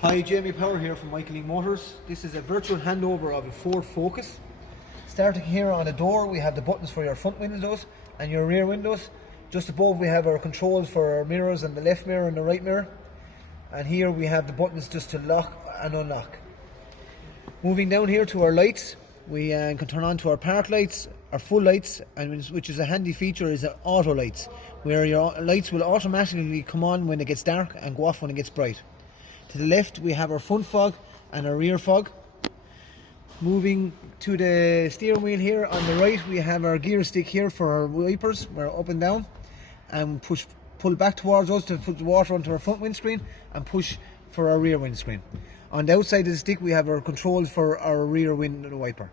Hi, Jamie Power here from Lyng Motors. This is a virtual handover of a Ford Focus. Starting here on the door, we have the buttons for your front windows and your rear windows. Just above we have our controls for our mirrors and the left mirror and the right mirror. And here we have the buttons just to lock and unlock. Moving down here to our lights, we can turn on to our park lights, our full lights, and which is a handy feature is auto lights, where your lights will automatically come on when it gets dark and go off when it gets bright. To the left we have our front fog and our rear fog. Moving to the steering wheel here on the right, we have our gear stick here for our wipers, where up and down, and pull back towards us to put the water onto our front windscreen, and push for our rear windscreen. On the outside of the stick we have our controls for our rear window wiper.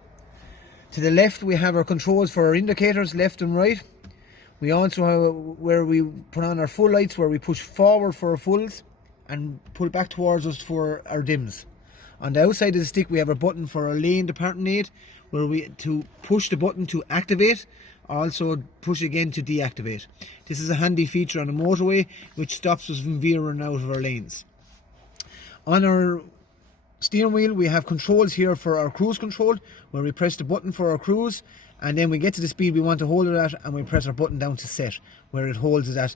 To the left we have our controls for our indicators, left and right. We also have where we put on our full lights, where we push forward for our fulls and pull back towards us for our dims. On the outside of the stick we have a button for our lane departing aid, where we to push the button to activate, also push again to deactivate. This is a handy feature on a motorway which stops us from veering out of our lanes. On our steering wheel we have controls here for our cruise control, where we press the button for our cruise, and then we get to the speed we want to hold it at, and we press our button down to set, where it holds it at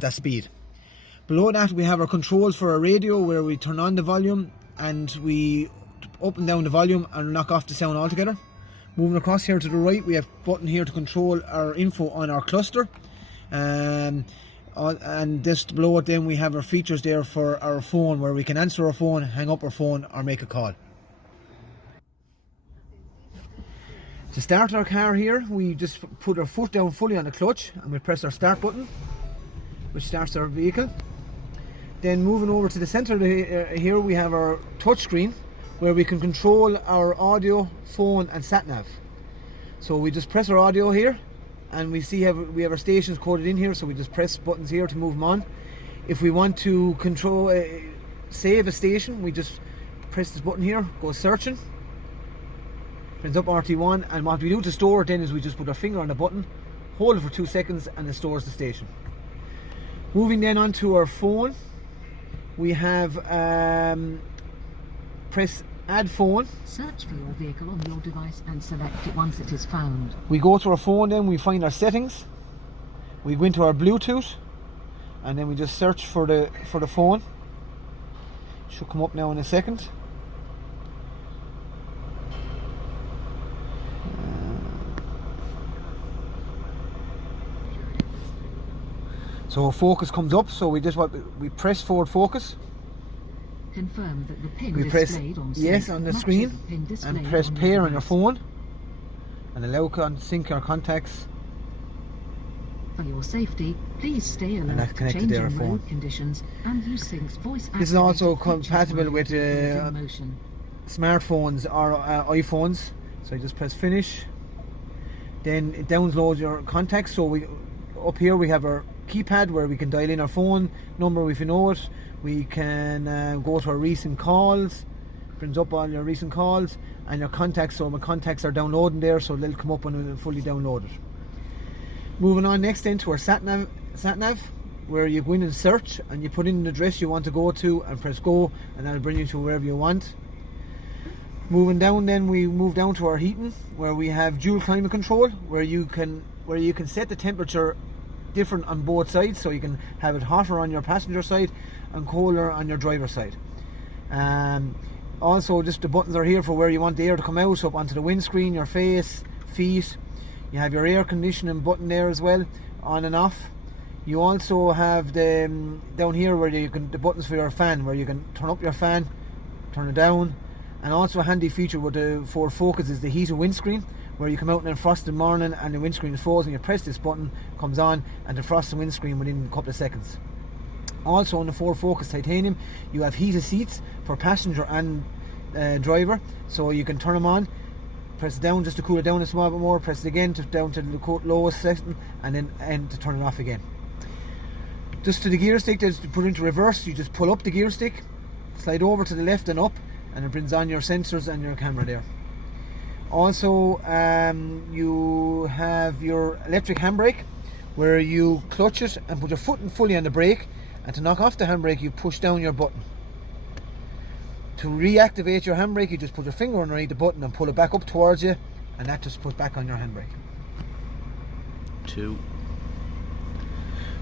that speed. Below that we have our controls for our radio, where we turn on the volume and we up and down the volume and knock off the sound altogether. Moving across here to the right, we have a button here to control our info on our cluster, and just below it then we have our features there for our phone, where we can answer our phone, hang up our phone, or make a call. To start our car here, we just put our foot down fully on the clutch and we press our start button, which starts our vehicle. Then moving over to the center of here we have our touchscreen, where we can control our audio, phone and sat-nav. So we just press our audio here, and we see we have our stations coded in here, so we just press buttons here to move them on. If we want to control save a station, we just press this button here, go searching, brings up RT1, and what we do to store it then is we just put our finger on the button, hold it for 2 seconds, and it stores the station. Moving then onto our phone, we have press add phone. Search for your vehicle on your device and select it once it is found. We go to our phone, then we find our settings, we go into our Bluetooth, and then we just search for the phone. Should come up now in a second. So focus comes up, so we press forward focus. Confirm that the pin We press displayed on yes on the screen and press pair on your phone, and allow sync our contacts. For your safety, please stay alert. And that's to connected to our changing phone. road conditions and use Sync's voice. This is also compatible with smartphones or iPhones. So you just press finish. Then it downloads your contacts. So up here we have our keypad, where we can dial in our phone number if you know it. We can go to our recent calls, brings up all your recent calls and your contacts. So my contacts are downloading there, so they'll come up when they're fully downloaded. Moving on next then to our sat nav, where you go in and search and you put in the address you want to go to and press go, and that'll bring you to wherever you want. Moving down then, we move down to our heating, where we have dual climate control, where you can set the temperature different on both sides, so you can have it hotter on your passenger side and colder on your driver's side. Also just the buttons are here for where you want the air to come out, up onto the windscreen, your face, feet. You have your air conditioning button there as well, on and off. You also have the down here where the buttons for your fan, where you can turn up your fan, turn it down. And also a handy feature with the Ford Focus is the heated windscreen, where you come out in a frosted morning and the windscreen is frozen. You press this button, comes on, and the frosted windscreen within a couple of seconds. Also on the Ford Focus Titanium, you have heated seats for passenger and driver, so you can turn them on, press it down just to cool it down a small bit more, press it again down to the lowest section, and then to turn it off again. Just to the gear stick, to put into reverse, you just pull up the gear stick, slide over to the left and up, and it brings on your sensors and your camera there. Also, you have your electric handbrake, where you clutch it and put your foot fully on the brake, And to knock off the handbrake, you push down your button. To reactivate your handbrake, you just put your finger underneath the button and pull it back up towards you, and that just puts back on your handbrake. 2.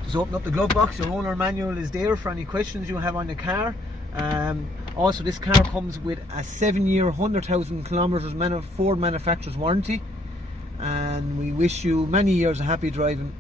Just open up the glove box. Your owner manual is there for any questions you have on the car. Also, this car comes with a 7-year, 100,000 kilometers Ford manufacturer's warranty, and we wish you many years of happy driving.